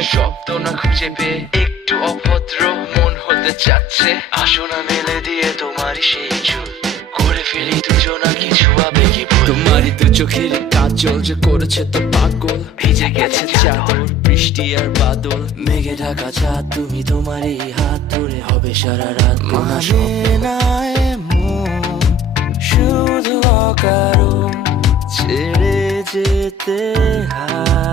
প্রেমের শব্দ না খুঁজে পেয়ে একটু অভদ্র মন হতে চাচ্ছে। আসো না মেলে দিয়ে তোমারই সেই চুল, করে ফেলি দুজনা কিছু আবেগী ভুল। তোমারই দু চোখের কাজল যে করেছে তো পাগল, ভিজে গেছে চাদর বৃষ্টি আর বাদল, মেঘে ঢাকা চাঁদ তুমি তোমারই হাত ধরে হবে সারা রাত। মানে না এমন শুধু অকারণ ছেড়ে যেতে হয়।